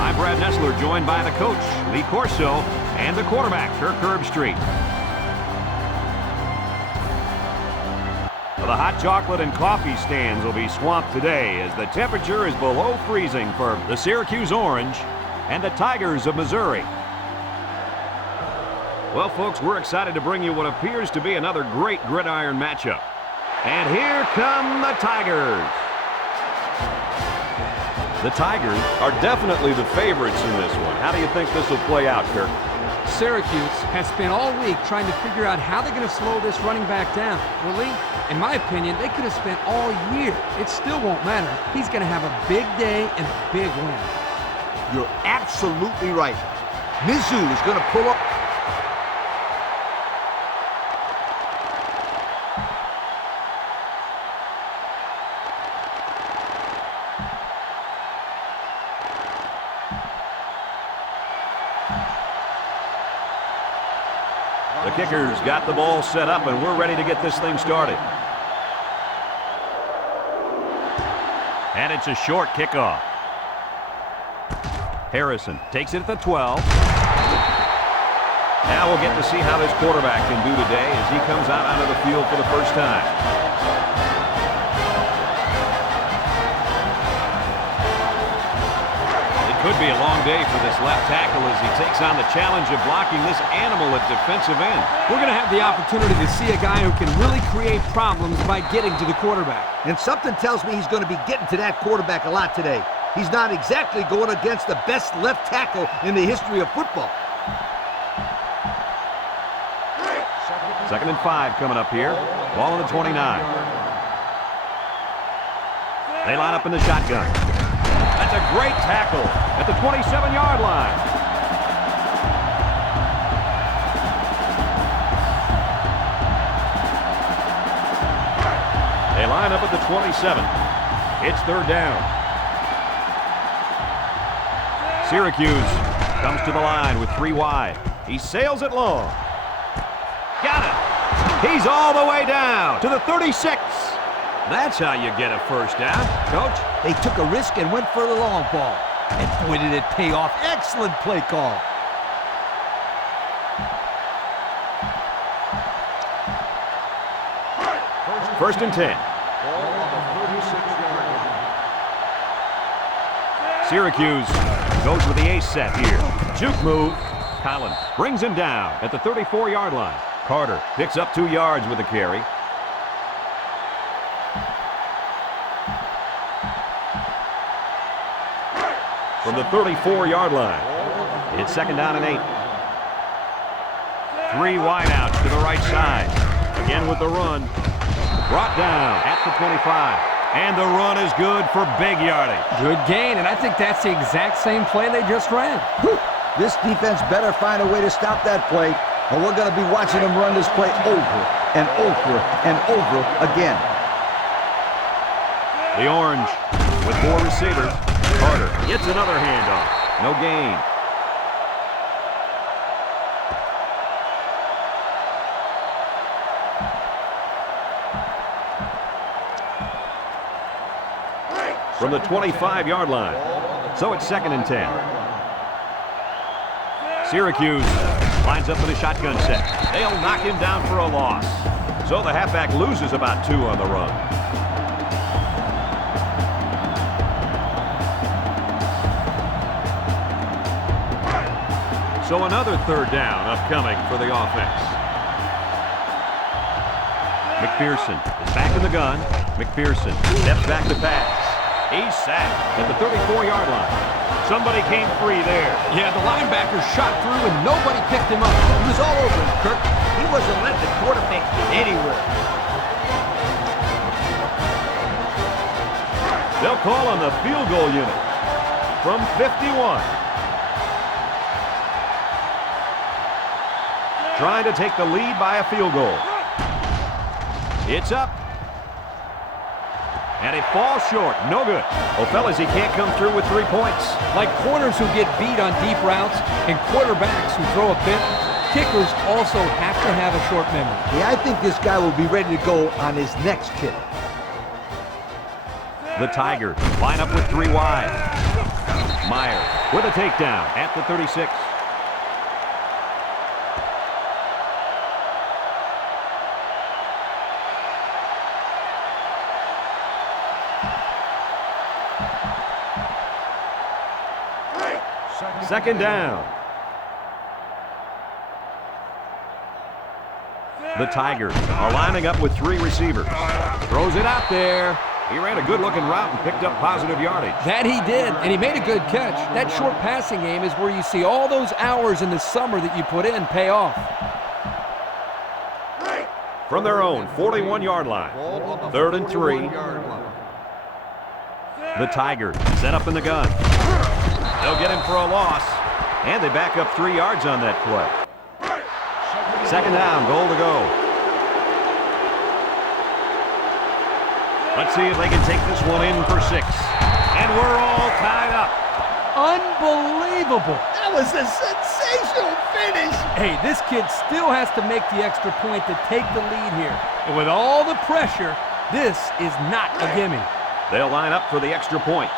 I'm Brad Nessler, joined by the coach, Lee Corso, and the quarterback, Kirk Herbstreit. The hot chocolate and coffee stands will be swamped today as the temperature is below freezing for the Syracuse Orange and the Tigers of Missouri. Well, folks, we're excited to bring you what appears to be another great gridiron matchup. And here come the Tigers. The Tigers are definitely the favorites in this one. How do you think this will play out, Kirk? Syracuse has spent all week trying to figure out how they're going to slow this running back down. Well, Lee, in my opinion, they could have spent all year. It still won't matter. He's going to have a big day and a big win. You're absolutely right. Mizzou is going to pull up. The kicker's got the ball set up, and we're ready to get this thing started. And it's a short kickoff. Harrison takes it at the 12. Now we'll get to see how this quarterback can do today as he comes out onto the field for the first time. Could be a long day for this left tackle as he takes on the challenge of blocking this animal at defensive end. We're going to have the opportunity to see a guy who can really create problems by getting to the quarterback. And something tells me he's going to be getting to that quarterback a lot today. He's not exactly going against the best left tackle in the history of football. 2nd and 5 coming up here. Ball on the 29. They line up in the shotgun. That's a great tackle at the 27-yard line. They line up at the 27. It's 3rd down. Syracuse comes to the line with 3 wide. He sails it long. Got it. He's all the way down to the 36. That's how you get a first down, Coach. They took a risk and went for the long ball. And boy, did it pay off. Excellent play call. First and 10. Syracuse goes with the ace set here. Juke move. Collins brings him down at the 34-yard line. Carter picks up 2 yards with the carry. From the 34-yard line. It's 2nd down and 8. 3 wideouts to the right side. Again with the run. Brought down at the 25. And the run is good for big yardage. Good gain, and I think that's the exact same play they just ran. Whew. This defense better find a way to stop that play, or we're going to be watching them run this play over and over and over again. The Orange with 4 receivers. Carter gets another handoff. No gain. From the 25-yard line. So it's 2nd and 10. Syracuse lines up in a shotgun set. They'll knock him down for a loss. So the halfback loses about 2 on the run. So another 3rd down upcoming for the offense. McPherson is back in the gun. McPherson steps back to pass. He's sacked at the 34-yard line. Somebody came free there. Yeah, the linebacker shot through and nobody picked him up. He was all over him, Kirk. He wasn't letting the quarterback get anywhere. They'll call on the field goal unit from 51. Trying to take the lead by a field goal. It's up. And it falls short. No good. Oh, fellas, he can't come through with 3 points. Like corners who get beat on deep routes and quarterbacks who throw a pick, kickers also have to have a short memory. Yeah, I think this guy will be ready to go on his next kick. The Tigers line up with 3 wide. Meyer with a takedown at the 36. Second down. The Tigers are lining up with 3 receivers. Throws it out there. He ran a good-looking route and picked up positive yardage. That he did, and he made a good catch. That short passing game is where you see all those hours in the summer that you put in pay off. From their own 41-yard line, 3rd and 3. The Tigers set up in the gun. They'll get him for a loss, and they back up 3 yards on that play. Second down, goal to go. Let's see if they can take this one in for 6. And we're all tied up. Unbelievable. That was a sensational finish. Hey, this kid still has to make the extra point to take the lead here. And with all the pressure, this is not a gimme. They'll line up for the extra point.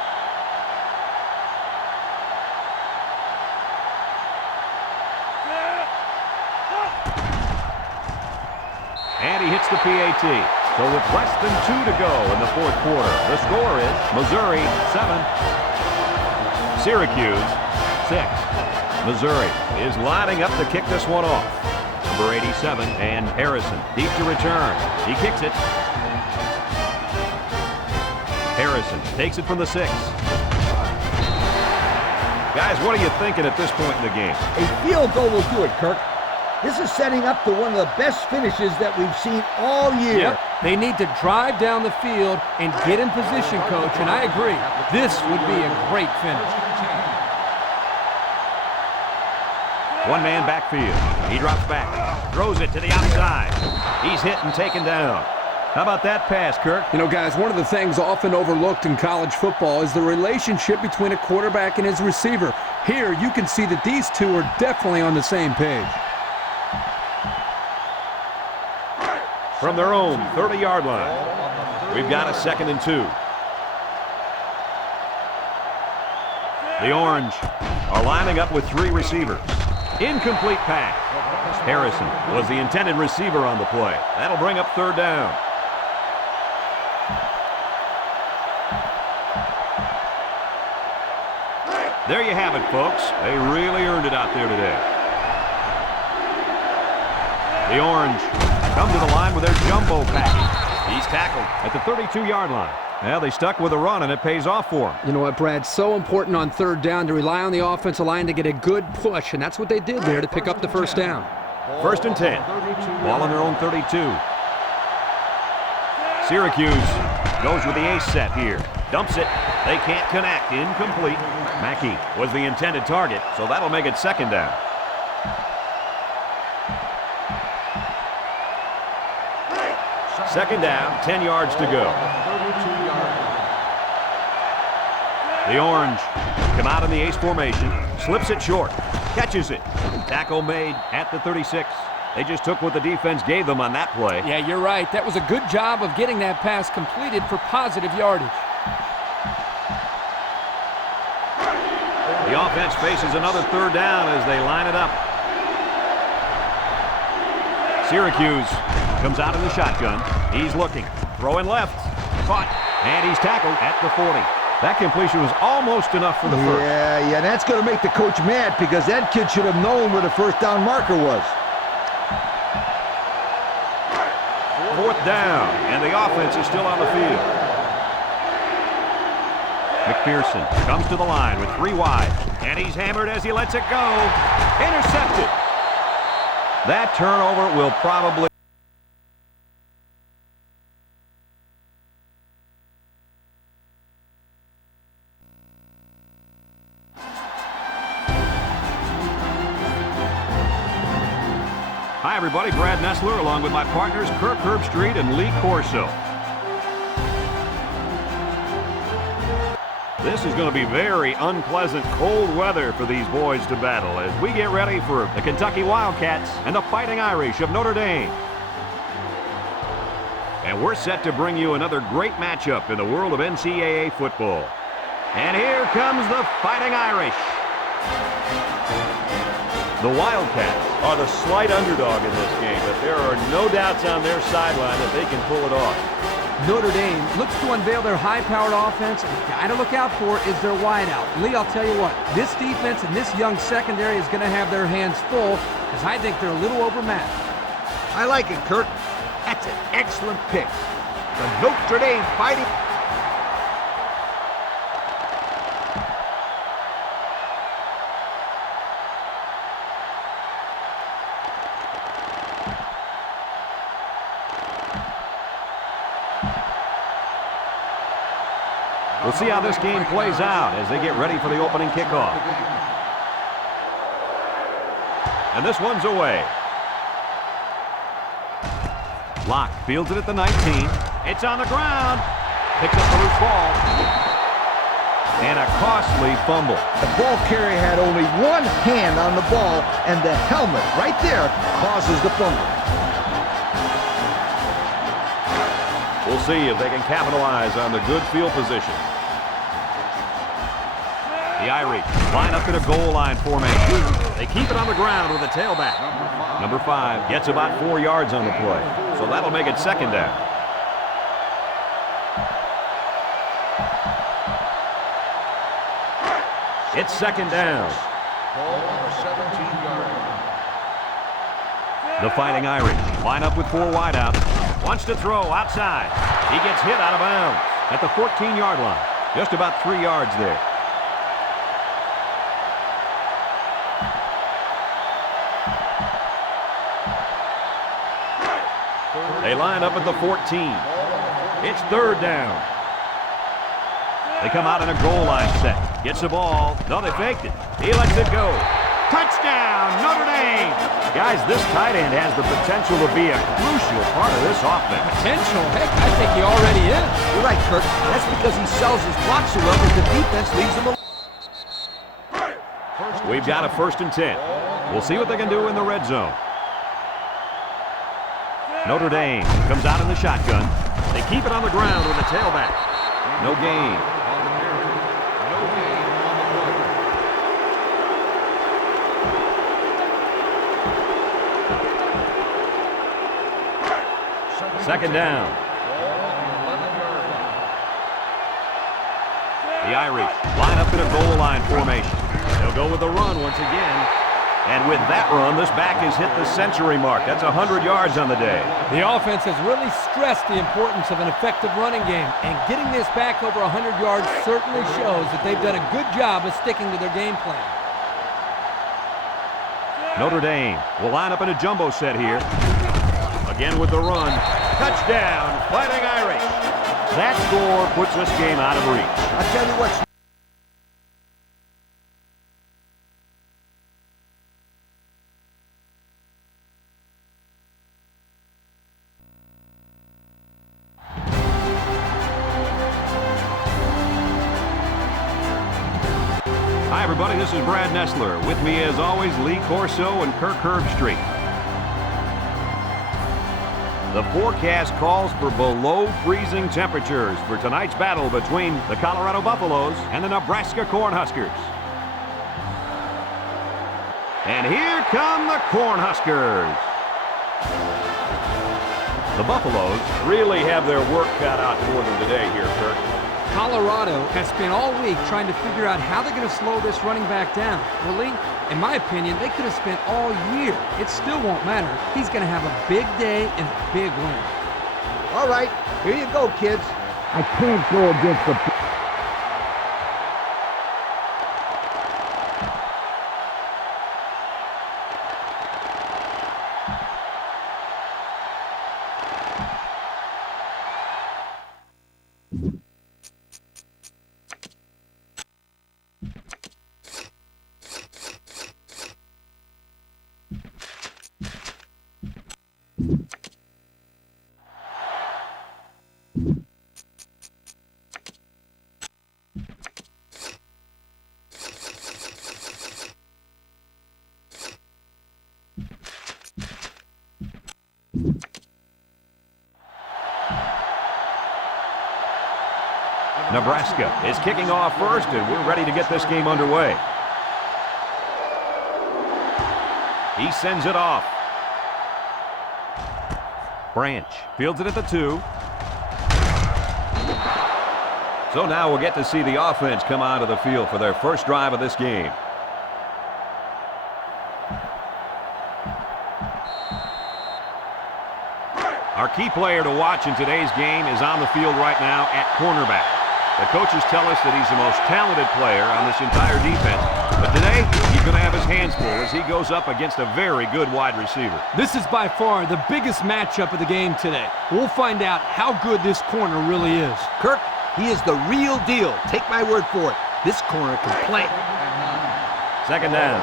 And he hits the PAT. So with less than 2 to go in the 4th quarter, the score is Missouri 7, Syracuse 6. Missouri is lining up to kick this one off. Number 87, and Harrison deep to return. He kicks it. Harrison takes it from the 6. Guys, what are you thinking at this point in the game? A field goal will do it, Kirk. This is setting up to one of the best finishes that we've seen all year. Yep. They need to drive down the field and get in position, Coach, and I agree. This would be a great finish. One man backfield. He drops back. Throws it to the outside. He's hit and taken down. How about that pass, Kirk? You know, guys, one of the things often overlooked in college football is the relationship between a quarterback and his receiver. Here, you can see that these two are definitely on the same page. From their own 30-yard line, we've got a 2nd and 2. The Orange are lining up with 3 receivers. Incomplete pass. Harrison was the intended receiver on the play. That'll bring up 3rd down. There you have it, folks. They really earned it out there today. The Orange come to the line with their jumbo package. He's tackled at the 32-yard line. Well, they stuck with a run, and it pays off for them. You know what, Brad? So important on 3rd down to rely on the offensive line to get a good push, and that's what they did there to pick up the 1st down. 1st and 10. Ball on their own 32. Syracuse goes with the ace set here. Dumps it. They can't connect. Incomplete. Mackey was the intended target, so that'll make it 2nd down. Second down, 10 yards to go. The Orange come out in the ace formation, slips it short, catches it. Tackle made at the 36. They just took what the defense gave them on that play. Yeah, you're right. That was a good job of getting that pass completed for positive yardage. The offense faces another 3rd down as they line it up. Syracuse comes out in the shotgun. He's looking, throwing left, caught, and he's tackled at the 40. That completion was almost enough for the 1st. Yeah, that's going to make the coach mad because that kid should have known where the 1st down marker was. 4th down, and the offense is still on the field. McPherson comes to the line with 3 wide, and he's hammered as he lets it go. Intercepted. That turnover will probably... Hi, everybody. Brad Nessler along with my partners Kirk Herbstreit and Lee Corso. This is going to be very unpleasant cold weather for these boys to battle as we get ready for the Kentucky Wildcats and the Fighting Irish of Notre Dame. And we're set to bring you another great matchup in the world of NCAA football. And here comes the Fighting Irish. The Wildcats are the slight underdog in this game, but there are no doubts on their sideline that they can pull it off. Notre Dame looks to unveil their high-powered offense, and the guy to look out for is their wideout. Lee, I'll tell you what, this defense and this young secondary is going to have their hands full because I think they're a little overmatched. I like it, Kirk. That's an excellent pick. The Notre Dame Fighting... We'll see how this game plays out as they get ready for the opening kickoff. And this one's away. Locke fields it at the 19. It's on the ground. Picks up the loose ball. And a costly fumble. The ball carrier had only one hand on the ball, and the helmet right there causes the fumble. We'll see if they can capitalize on the good field position. The Irish line up in a goal line formation. They keep it on the ground with a tailback. Number 5 gets about 4 yards on the play, so that'll make it second down. It's second down. The Fighting Irish line up with 4 wideouts. Wants to throw outside. He gets hit out of bounds at the 14-yard line. Just about 3 yards there. They line up at the 14. It's third down. They come out in a goal line set. Gets the ball. No, they faked it. He lets it go. Touchdown, Notre Dame! Guys, this tight end has the potential to be a crucial part of this offense. Potential? Heck, I think he already is. You're right, Kirk. That's because he sells his blocks so well that the defense leaves him alone. We've got a 1st and 10. We'll see what they can do in the red zone. Notre Dame comes out in the shotgun. They keep it on the ground with a tailback. No gain. Second down. The Irish line up in a goal line formation. They'll go with the run once again. And with that run, this back has hit the century mark. That's 100 yards on the day. The offense has really stressed the importance of an effective running game, and getting this back over 100 yards certainly shows that they've done a good job of sticking to their game plan. Notre Dame will line up in a jumbo set here. Again with the run. Touchdown, Fighting Irish. That score puts this game out of reach. I'll tell you what. Hi, everybody. This is Brad Nessler. With me, as always, Lee Corso and Kirk Herbstreit. The forecast calls for below freezing temperatures for tonight's battle between the Colorado Buffaloes and the Nebraska Cornhuskers. And here come the Cornhuskers. The Buffaloes Really have their work cut out for them today here, Kirk. Colorado has spent all week trying to figure out how they're going to slow this running back down. Well, Lee, in my opinion, they could have spent all year. It still won't matter. He's going to have a big day and a big win. All right, here you go, kids. I can't go against the... Nebraska is kicking off first, and we're ready to get this game underway. He sends it off. Branch fields it at the 2. So now we'll get to see the offense come onto the field for their first drive of this game. Our key player to watch in today's game is on the field right now at cornerback. The coaches tell us that he's the most talented player on this entire defense. But today, he's going to have his hands full as he goes up against a very good wide receiver. This is by far the biggest matchup of the game today. We'll find out how good this corner really is. Kirk, he is the real deal. Take my word for it. This corner can play. Second down.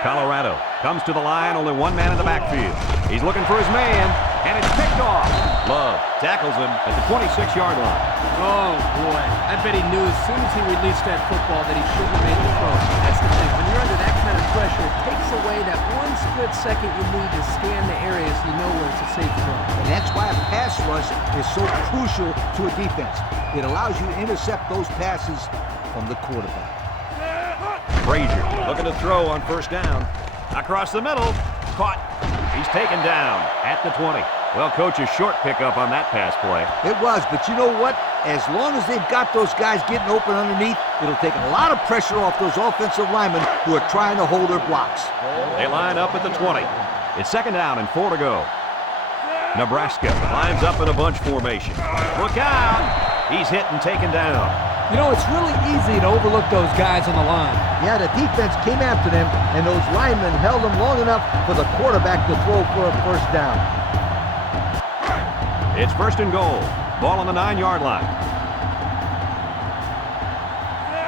Colorado comes to the line, only one man in the backfield. He's looking for his man, and it's picked off. Love tackles him at the 26-yard line. Oh, boy. I bet he knew as soon as he released that football that he shouldn't have made the throw. That's the thing. When you're under that kind of pressure, it takes away that one split second you need to scan the area so you know where it's a safe throw. And that's why a pass rush is so crucial to a defense. It allows you to intercept those passes from the quarterback. Frazier looking to throw on first down. Across the middle. Caught. He's taken down at the 20. Well, coach, a short pickup on that pass play. It was, but you know what? As long as they've got those guys getting open underneath, it'll take a lot of pressure off those offensive linemen who are trying to hold their blocks. They line up at the 20. It's second down and 4 to go. Nebraska lines up in a bunch formation. Look out! He's hit and taken down. You know, it's really easy to overlook those guys on the line. Yeah, the defense came after them, and those linemen held them long enough for the quarterback to throw for a first down. It's first and goal. Ball on the 9-yard line.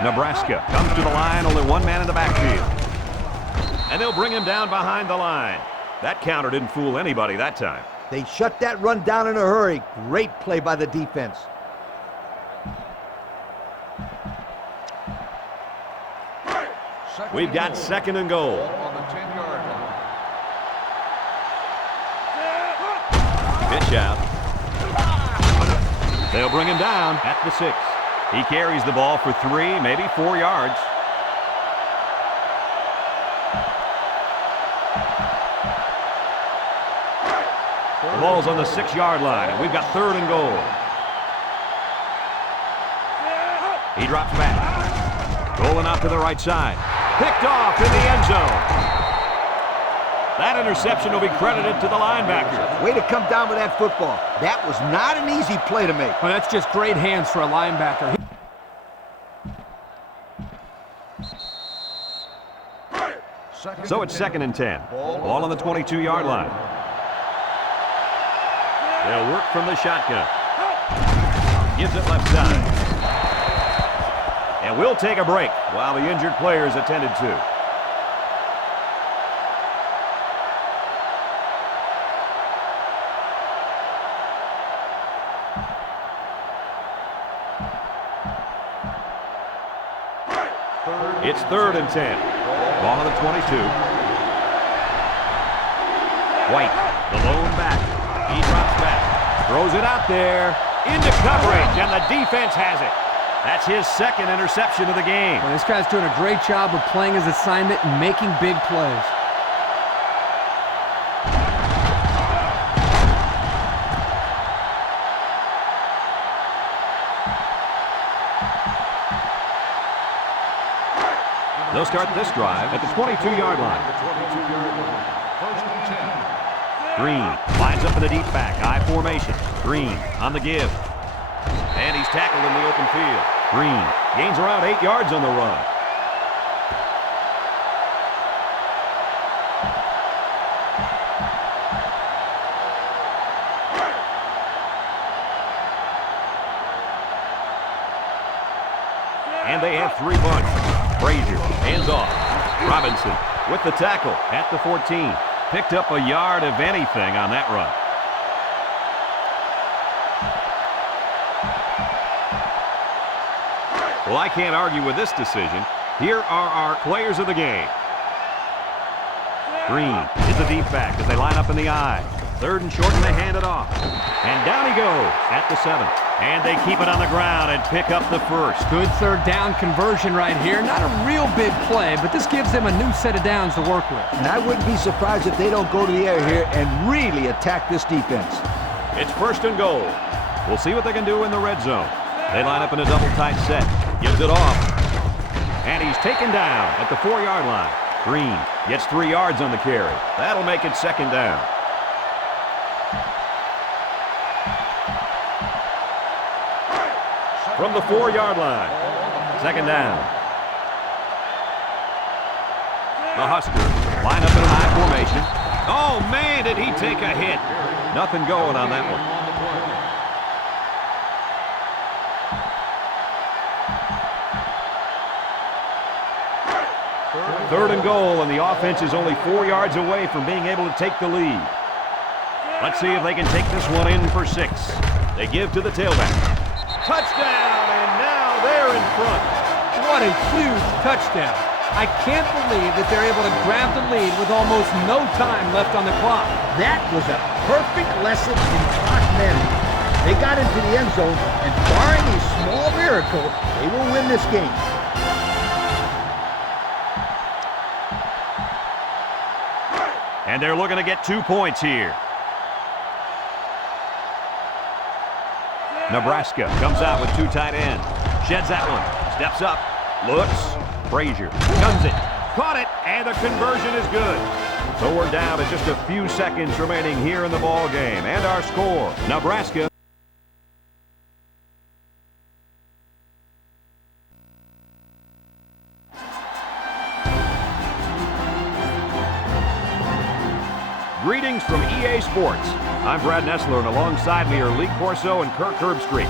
Nebraska comes to the line, only one man in the backfield. And they'll bring him down behind the line. That counter didn't fool anybody that time. They shut that run down in a hurry. Great play by the defense. We've got second and goal. On the 10-yard line. Pitch out. They'll bring him down at the 6. He carries the ball for 3, maybe 4 yards. The ball's on the 6-yard line, and we've got third and goal. He drops back. Rolling out to the right side. Picked off in the end zone. That interception will be credited to the linebacker. Way to come down with that football. That was not an easy play to make. Well, that's just great hands for a linebacker. So it's second and 10. Ball on the 22-yard line. They'll work from the shotgun. Gives it left side. And we'll take a break while the injured player is attended to. It's third and 10. Ball on the 22. White, the lone back. He drops back. Throws it out there. Into coverage, and the defense has it. That's his second interception of the game. Well, this guy's doing a great job of playing his assignment and making big plays. They'll start this drive at the 22-yard line. First and 10. Green lines up in the deep back. I formation. Green on the give. And he's tackled in the open field. Green gains around 8 yards on the run. And they have 3 bunch. Frazier, hands off. Robinson with the tackle at the 14. Picked up a yard of anything on that run. Well, I can't argue with this decision. Here are our players of the game. Green is the deep back as they line up in the I. Third and short, and they hand it off. And down he goes at the 7. And they keep it on the ground and pick up the first. Good third down conversion right here. Not a real big play, but this gives them a new set of downs to work with. And I wouldn't be surprised if they don't go to the air here and really attack this defense. It's first and goal. We'll see what they can do in the red zone. They line up in a double tight set. Gives it off. And he's taken down at the 4-yard line. Green gets 3 yards on the carry. That'll make it second down. From the 4-yard line. Second down. The Huskers line up in an I formation. Oh, man, did he take a hit. Nothing going on that one. Third and goal, and the offense is only 4 yards away from being able to take the lead. Let's see if they can take this one in for 6. They give to the tailback. Touchdown, and now they're in front. What a huge touchdown. I can't believe that they're able to grab the lead with almost no time left on the clock. That was a perfect lesson in clock management. They got into the end zone, and barring a small miracle, they will win this game. And they're looking to get 2 points here. Nebraska comes out with 2 tight ends. Sheds that one. Steps up. Looks. Frazier guns it. Caught it. And the conversion is good. So we're down to just a few seconds remaining here in the ball game. And our score, Nebraska. Greetings from EA Sports. I'm Brad Nessler, and alongside me are Lee Corso and Kirk Herbstreit.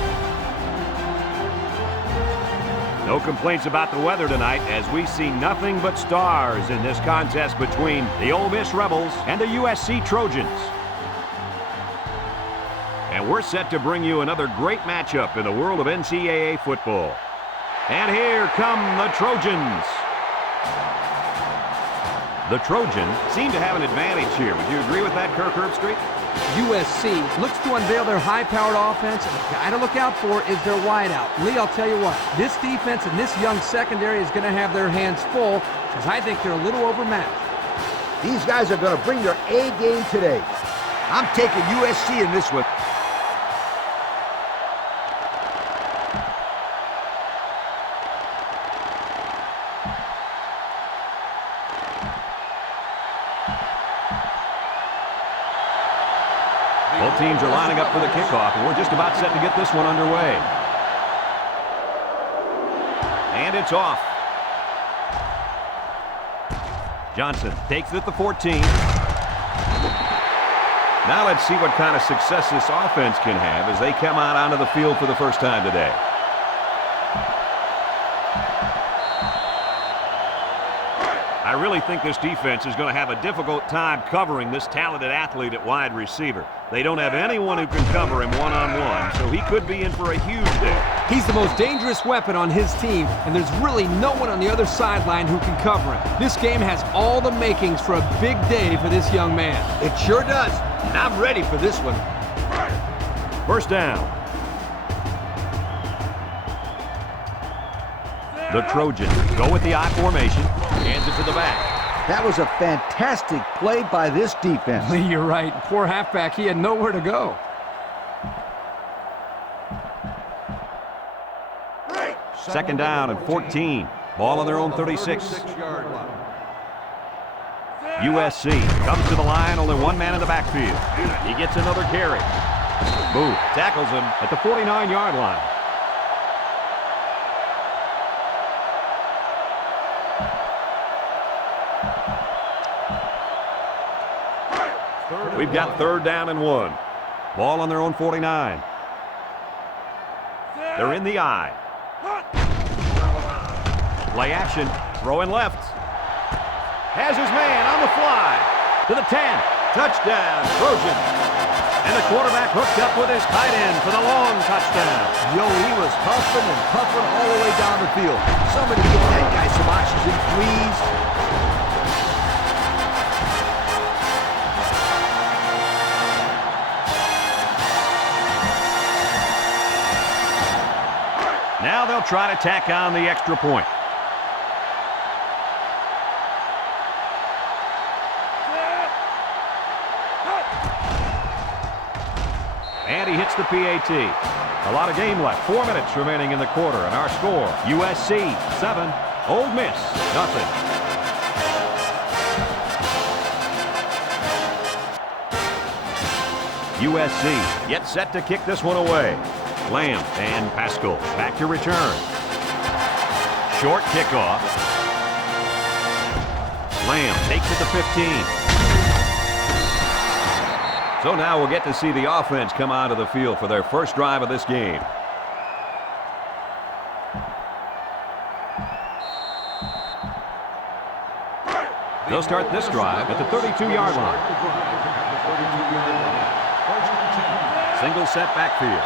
No complaints about the weather tonight, as we see nothing but stars in this contest between the Ole Miss Rebels and the USC Trojans. And we're set to bring you another great matchup in the world of NCAA football. And here come the Trojans. The Trojans seem to have an advantage here. Would you agree with that, Kirk Herbstreit? USC looks to unveil their high-powered offense, and the guy to look out for is their wideout. Lee, I'll tell you what, this defense and this young secondary is going to have their hands full, because I think they're a little overmatched. These guys are going to bring their A game today. I'm taking USC in this one. Both teams are lining up for the kickoff, and we're just about set to get this one underway. And it's off. Johnson takes it at the 14. Now let's see what kind of success this offense can have as they come out onto the field for the first time today. I really think this defense is going to have a difficult time covering this talented athlete at wide receiver. They don't have anyone who can cover him one-on-one, so he could be in for a huge day. He's the most dangerous weapon on his team, and there's really no one on the other sideline who can cover him. This game has all the makings for a big day for this young man. It sure does, and I'm ready for this one. First down. The Trojans go with the I formation. Hands it to the back. That was a fantastic play by this defense. Lee, you're right. Poor halfback, he had nowhere to go. Second down and 14. Ball on their own 36. USC comes to the line, only one man in the backfield. He gets another carry. Booth tackles him at the 49-yard line. We've got third down and 1. Ball on their own 49. They're in the I. Play action. Throwing left. Has his man on the fly. To the 10. Touchdown, Trojans. And the quarterback hooked up with his tight end for the long touchdown. Yo, he was huffing and puffing all the way down the field. Somebody get that guy some oxygen, please. they'll try to tack on the extra point. And he hits the PAT. A lot of game left. 4 minutes remaining in the quarter. And our score, USC 7, Ole Miss nothing. USC gets set to kick this one away. Lamb and Pascal back to return. Short kickoff. Lamb takes it to 15. So now we'll get to see the offense come out of the field for their first drive of this game. They'll start this drive at the 32-yard line. Single set backfield.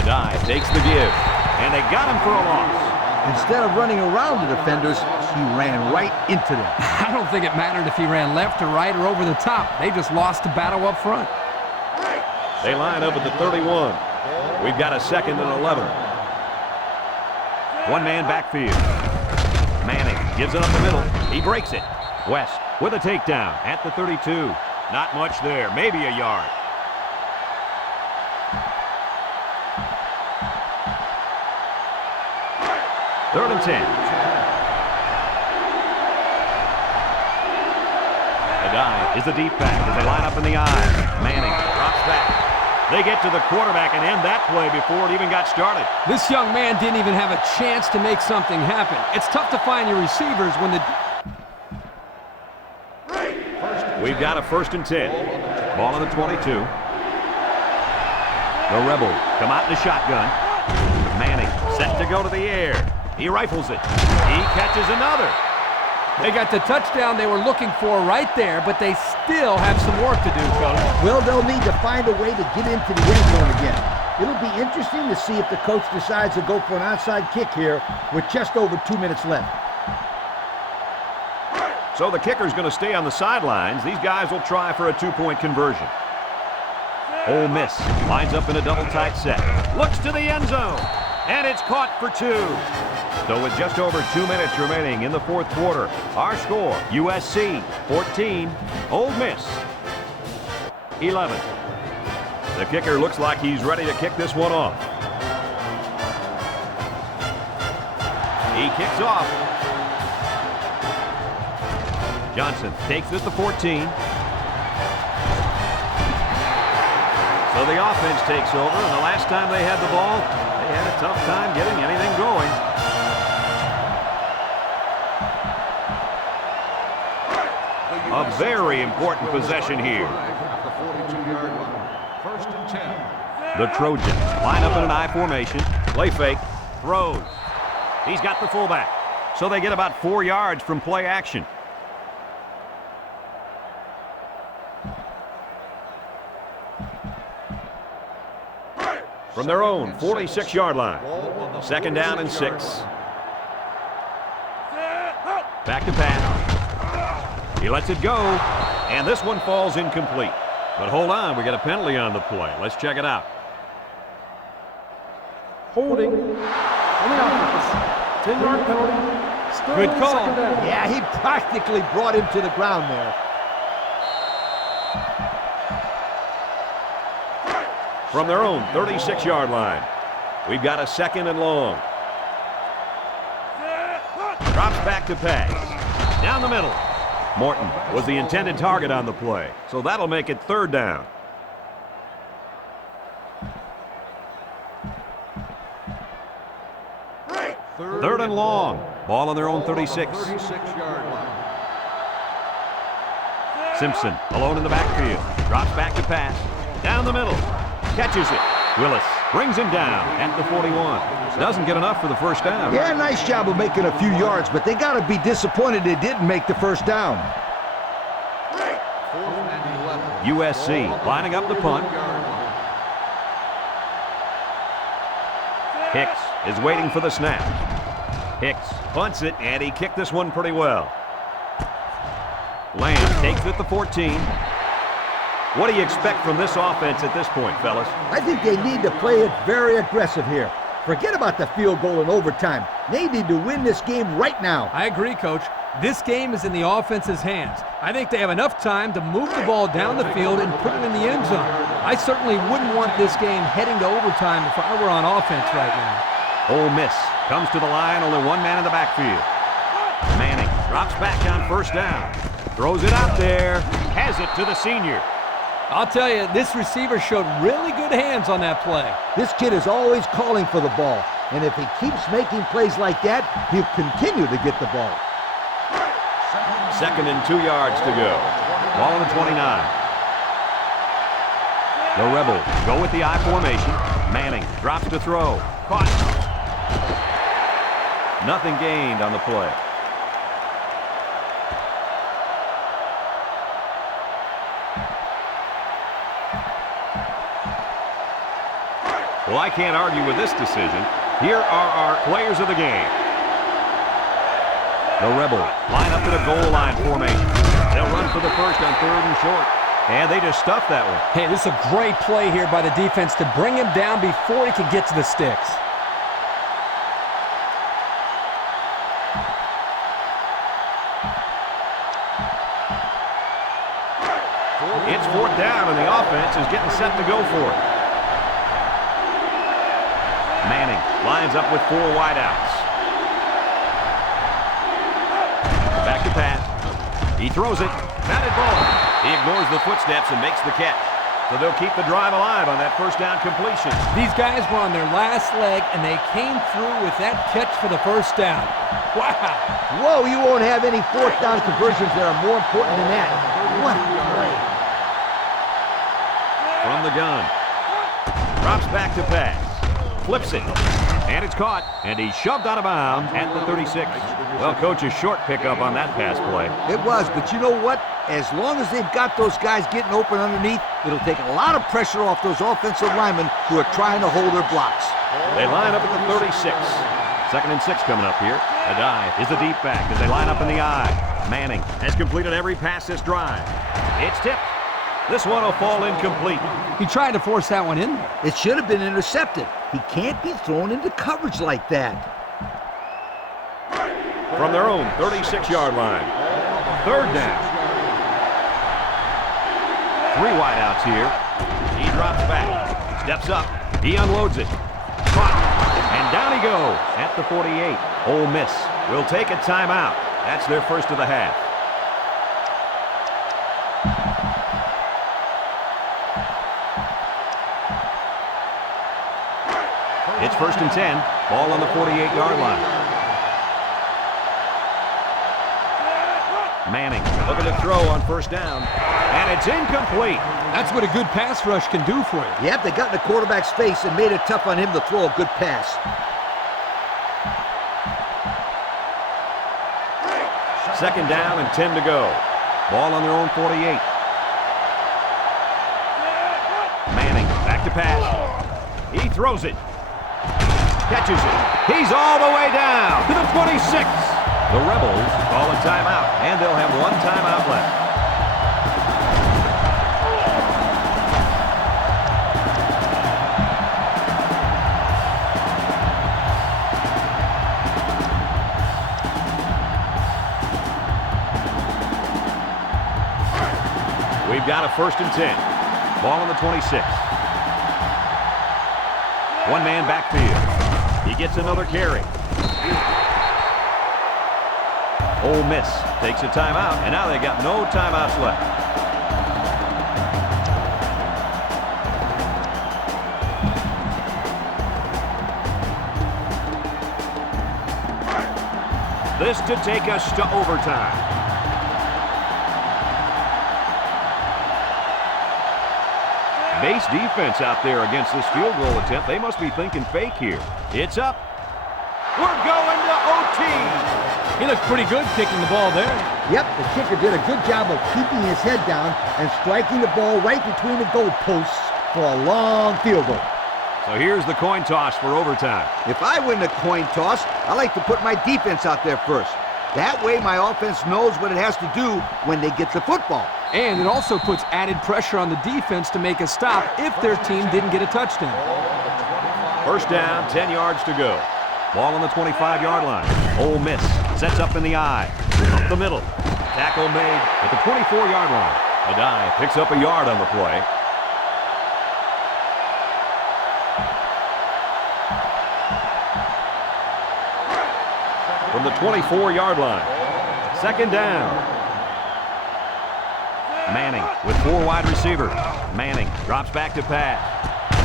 Adai takes the give, and they got him for a loss. Instead of running around the defenders, he ran right into them. I don't think it mattered if he ran left or right or over the top. They just lost the battle up front. They line up at the 31. We've got a 2nd and 11. One-man backfield. Manning gives it up the middle. He breaks it. West with a takedown at the 32. Not much there, maybe a yard. Third and 10. Adai is the deep back as they line up in the eye. Manning drops back. They get to the quarterback and end that play before it even got started. This young man didn't even have a chance to make something happen. It's tough to find your receivers when the... We've got a 1st and 10. Ball on the 22. The Rebels come out in the shotgun. Manning set to go to the air. He rifles it. He catches another. They got the touchdown they were looking for right there, but they still have some work to do, Coach. Well, they'll need to find a way to get into the end zone again. It'll be interesting to see if the coach decides to go for an onside kick here with just over 2 minutes left. So the kicker's going to stay on the sidelines. These guys will try for a 2-point conversion. Ole Miss lines up in a double tight set. Looks to the end zone. And it's caught for 2. So with just over 2 minutes remaining in the fourth quarter, our score, USC 14, Ole Miss 11. The kicker looks like he's ready to kick this one off. He kicks off. Johnson takes it at the 14. So the offense takes over, and the last time they had the ball, they had a tough time getting anything going. A very important possession here. The Trojans line up in an I formation. Play fake. Throws. He's got the fullback. So they get about 4 yards from play action. From their own 46-yard line. 2nd down and 6. Back to pass. He lets it go. And this one falls incomplete. But hold on, we got a penalty on the play. Let's check it out. Holding on the offense. 10-yard penalty. Still Good call. 2nd down. Yeah, he practically brought him to the ground there. From their own 36-yard line. We've got a 2nd and long. Drops back to pass. Down the middle. Morton was the intended target on the play. So that'll make it 3rd down. Third and long. Ball on their own 36. 36-yard line. Simpson alone in the backfield. Drops back to pass. Down the middle. Catches it. Willis brings him down at the 41. Doesn't get enough for the 1st down. Yeah, nice job of making a few yards, but they got to be disappointed they didn't make the 1st down. 4th and 11. USC lining up the punt. Hicks is waiting for the snap. Hicks punts it, and he kicked this one pretty well. Lamb takes it at the 14. What do you expect from this offense at this point, fellas? I think they need to play it very aggressive here. Forget about the field goal in overtime. They need to win this game right now. I agree, Coach. This game is in the offense's hands. I think they have enough time to move the ball down the field and put it in the end zone. I certainly wouldn't want this game heading to overtime if I were on offense right now. Ole Miss comes to the line, only one man in the backfield. Manning drops back on first down. Throws it out there. Has it to the senior. I'll tell you, this receiver showed really good hands on that play. This kid is always calling for the ball, and if he keeps making plays like that, he'll continue to get the ball. 2nd and 2 yards to go. Ball on the 29. The Rebels go with the I formation. Manning drops to throw. Caught. Nothing gained on the play. Well, I can't argue with this decision. Here are our players of the game. The Rebels line up in a goal line formation. They'll run for the first on 3rd and short. And they just stuffed that one. Hey, this is a great play here by the defense to bring him down before he can get to the sticks. It's 4th down, and the offense is getting set to go for it. Manning lines up with 4 wideouts. Back to pass. He throws it. Batted ball. He ignores the footsteps and makes the catch. So they'll keep the drive alive on that first down completion. These guys were on their last leg, and they came through with that catch for the first down. Wow. Whoa, you won't have any 4th down conversions that are more important than that. What a play. From the gun. Drops back to pass. Flips it. And it's caught. And he's shoved out of bounds at the 36. Well, Coach, a short pickup on that pass play. It was, but you know what? As long as they've got those guys getting open underneath, it'll take a lot of pressure off those offensive linemen who are trying to hold their blocks. They line up at the 36. 2nd and 6 coming up here. A dive is the deep back as they line up in the I. Manning has completed every pass this drive. It's tipped. This one will fall incomplete. He tried to force that one in. It should have been intercepted. He can't be thrown into coverage like that. From their own 36-yard line. 3rd down. 3 wideouts here. He drops back. Steps up. He unloads it. Caught. And down he goes at the 48. Ole Miss will take a timeout. That's their first of the half. It's 1st and 10. Ball on the 48-yard line. Manning looking to throw on 1st down. And it's incomplete. That's what a good pass rush can do for you. Yep, they got in the quarterback's face and made it tough on him to throw a good pass. Second down and 10 to go. Ball on their own 48. Manning back to pass. He throws it. Catches it. He's all the way down to the 26. The Rebels call a timeout, and they'll have 1 timeout left. We've got a 1st and 10. Ball on the 26. 1 man backfield. He gets another carry. Ole Miss takes a timeout, and now they got no timeouts left. This to take us to overtime. Base defense out there against this field goal attempt. They must be thinking fake here. It's up. We're going to OT. He looked pretty good kicking the ball there. Yep, the kicker did a good job of keeping his head down and striking the ball right between the goalposts for a long field goal. So here's the coin toss for overtime. If I win the coin toss, I like to put my defense out there first. That way my offense knows what it has to do when they get the football. And it also puts added pressure on the defense to make a stop if their team didn't get a touchdown. First down, 10 yards to go. Ball on the 25-yard line. Ole Miss sets up in the eye. Up the middle. Tackle made at the 24-yard line. Adai picks up a yard on the play. From the 24-yard line. Second down. Manning with 4 wide receivers. Manning drops back to pass.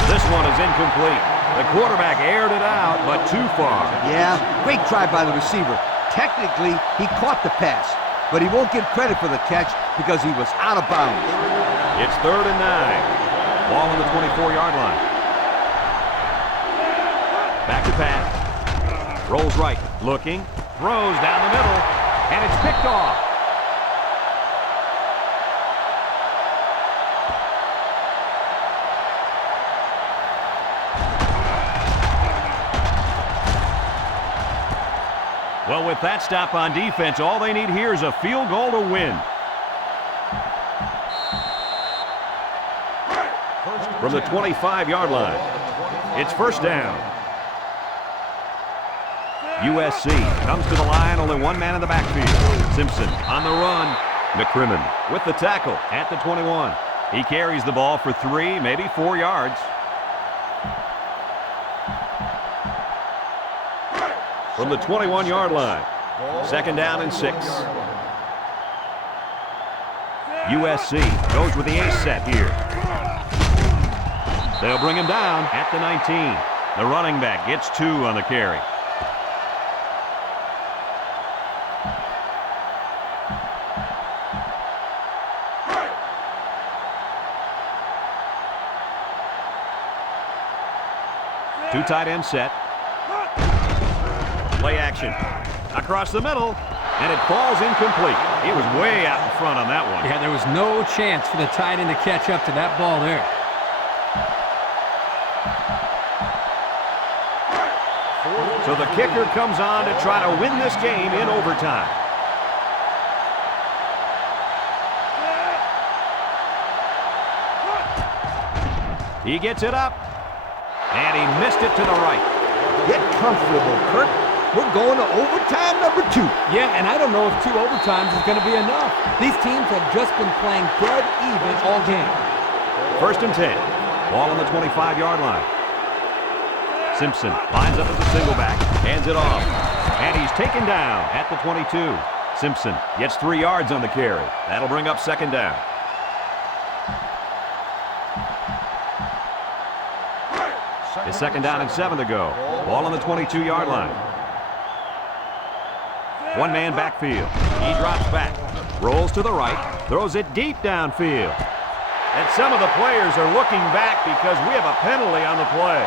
This one is incomplete. The quarterback aired it out, but too far. Yeah, great try by the receiver. Technically, he caught the pass, but he won't get credit for the catch because he was out of bounds. It's 3rd and 9. Ball on the 24-yard line. Back to pass. Rolls right, looking, throws down the middle, and it's picked off. Well, with that stop on defense, all they need here is a field goal to win. From the 25-yard line, it's first down. USC comes to the line, only one man in the backfield. Simpson on the run. McCrimmon with the tackle at the 21. He carries the ball for 3, maybe 4 yards. From the 21-yard line, second down and 6. USC goes with the ace set here. They'll bring him down at the 19. The running back gets 2 on the carry. Two tight end set. Play action. Across the middle, and it falls incomplete. He was way out in front on that one. Yeah, there was no chance for the tight end to catch up to that ball there. So the kicker comes on to try to win this game in overtime. He gets it up, and he missed it to the right. Get comfortable, Kirk. We're going to overtime number 2. Yeah, and I don't know if 2 overtimes is going to be enough. These teams have just been playing dead even all game. First and 10. Ball on the 25-yard line. Simpson lines up as a single back, hands it off, and he's taken down at the 22. Simpson gets 3 yards on the carry. That'll bring up second down. It's second down and 7 to go. Ball on the 22-yard line. One man backfield. He drops back, rolls to the right, throws it deep downfield. And some of the players are looking back because we have a penalty on the play.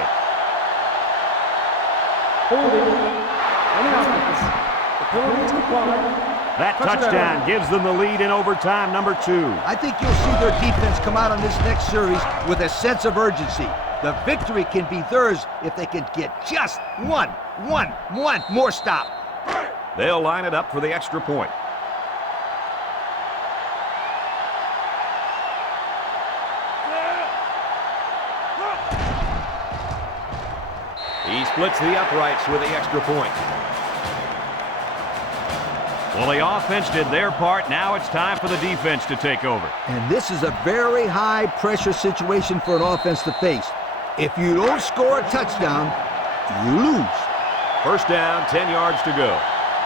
Holding on the offense. The penalty is declined. That touchdown gives them the lead in overtime number 2. I think you'll see their defense come out on this next series with a sense of urgency. The victory can be theirs if they can get just one more stop. They'll line it up for the extra point. He splits the uprights with the extra point. Well, the offense did their part. Now it's time for the defense to take over. And this is a very high-pressure situation for an offense to face. If you don't score a touchdown, you lose. First down, 10 yards to go.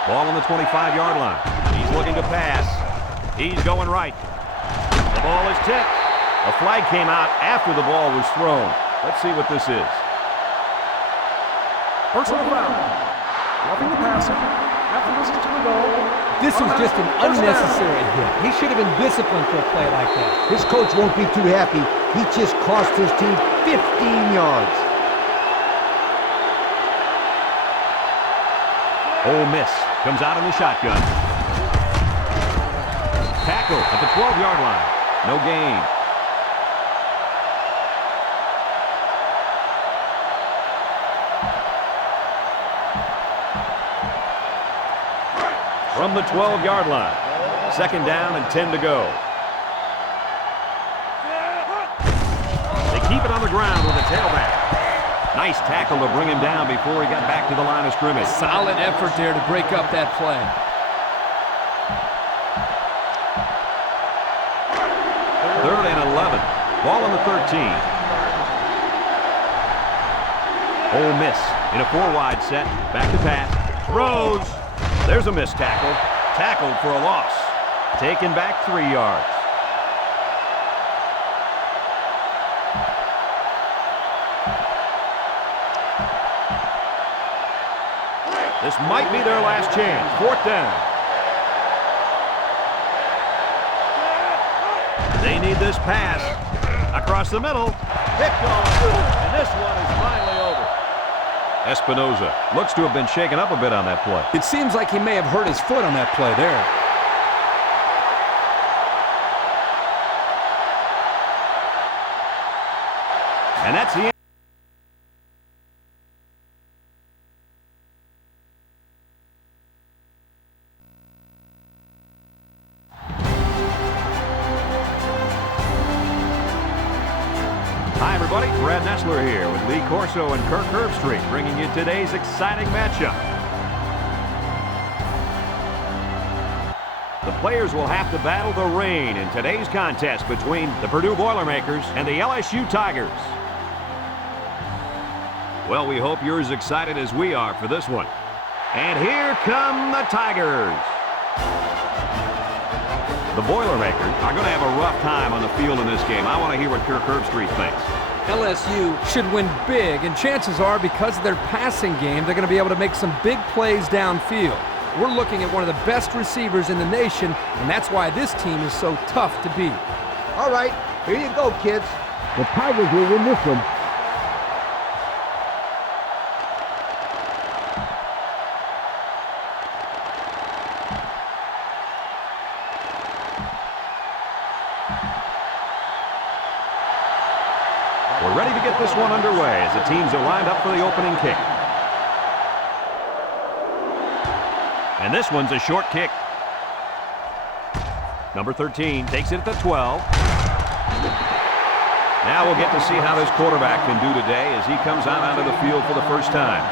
Ball on the 25-yard line. He's looking to pass. He's going right. The ball is tipped. A flag came out after the ball was thrown. Let's see what this is. Personal foul. Roughing the passer. After this to the goal. This was just an unnecessary hit. He should have been disciplined for a play like that. His coach won't be too happy. He just cost his team 15 yards. Ole Miss comes out in the shotgun. Tackle at the 12-yard line. No gain. from the 12-yard line. 2nd down and 10 to go. They keep it on the ground with a tailback. Nice tackle to bring him down before he got back to the line of scrimmage. Solid effort there to break up that play. Third and 11. Ball on the 13. Ole Miss in a 4-wide set. Back to pass. Throws. There's a missed tackle. Tackled for a loss. Taken back 3 yards. This might be their last chance. 4th down. They need this pass. Across the middle. Picked off. And this one is finally over. Espinoza looks to have been shaken up a bit on that play. It seems like he may have hurt his foot on that play there. And that's the end. Hi, everybody. Brad Nessler here with Lee Corso and Kirk Herbstreit, bringing you today's exciting matchup. The players will have to battle the rain in today's contest between the Purdue Boilermakers and the LSU Tigers. Well, we hope you're as excited as we are for this one. And here come the Tigers. The Boilermakers are going to have a rough time on the field in this game. I want to hear what Kirk Herbstreit thinks. LSU should win big, and chances are because of their passing game, they're going to be able to make some big plays downfield. We're looking at one of the best receivers in the nation, and that's why this team is so tough to beat. All right, here you go, kids. The Tigers will win this one. We're ready to get this one underway as the teams are lined up for the opening kick. And this one's a short kick. Number 13 takes it at the 12. Now we'll get to see how this quarterback can do today as he comes out onto the field for the first time.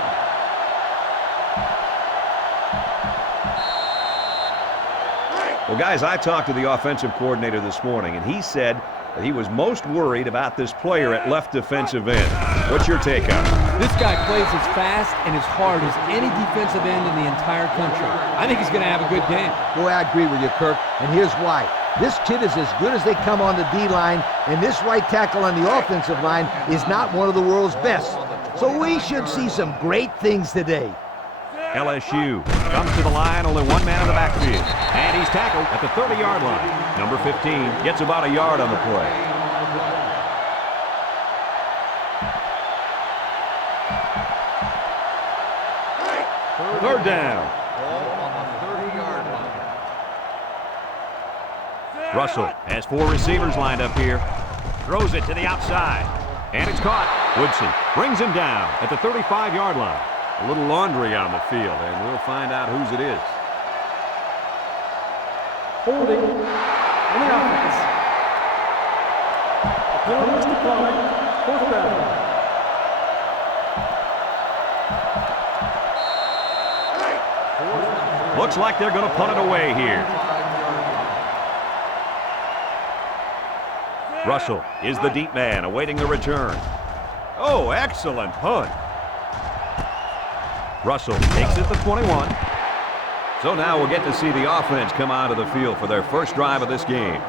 Well, guys, I talked to the offensive coordinator this morning, and he said that he was most worried about this player at left defensive end. What's your take on it? This guy plays as fast and as hard as any defensive end in the entire country. I think he's going to have a good game. Boy, I agree with you, Kirk, and here's why. This kid is as good as they come on the D-line, and this right tackle on the offensive line is not one of the world's best. So we should see some great things today. LSU comes to the line, only one man in the backfield. And he's tackled at the 30-yard line. Number 15 gets about a yard on the play. Third down. Russell has 4 receivers lined up here. Throws it to the outside. And it's caught. Woodson brings him down at the 35-yard line. A little laundry on the field, and we'll find out whose it is. Holding on the offense. The penalty is declined. 4th down. Looks like they're going to punt it away here. Russell is the deep man awaiting the return. Oh, excellent punt. Russell takes it to 21. So now we'll get to see the offense come out of the field for their first drive of this game.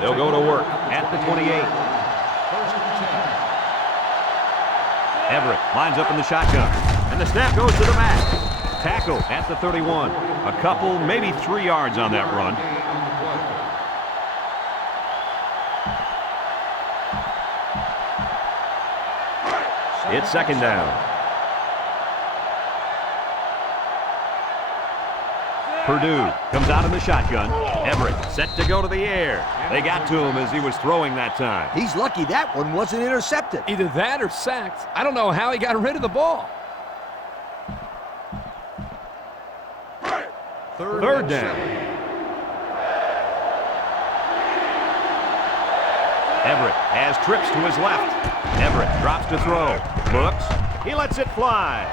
They'll go to work at the 28. Everett lines up in the shotgun. And the snap goes to the back. Tackle at the 31. A couple, maybe 3 yards on that run. It's 2nd down. Purdue comes out in the shotgun. Everett set to go to the air. They got to him as he was throwing that time. He's lucky that one wasn't intercepted. Either that or sacked. I don't know how he got rid of the ball. Third down. Everett has trips to his left. Everett drops to throw. Looks. He lets it fly.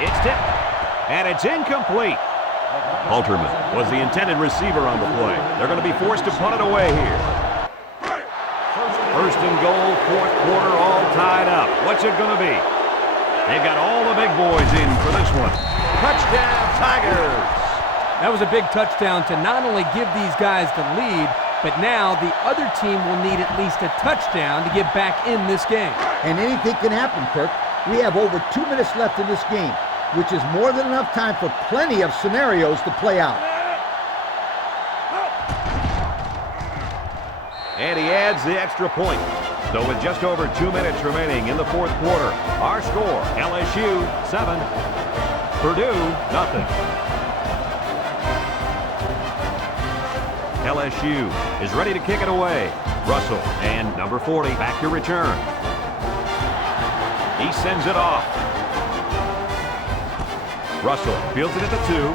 It's tipped. And it's incomplete. Alterman was the intended receiver on the play. They're going to be forced to punt it away here. First and goal, fourth quarter, all tied up. What's it going to be? They've got all the big boys in for this one. Touchdown, Tigers! That was a big touchdown to not only give these guys the lead, but now the other team will need at least a touchdown to get back in this game. And anything can happen, Kirk. We have over 2 minutes left in this game, which is more than enough time for plenty of scenarios to play out. And he adds the extra point. So with just over 2 minutes remaining in the fourth quarter, our score, LSU 7, Purdue nothing. LSU is ready to kick it away. Russell and number 40 back to return. He sends it off. Russell fields it at the 2.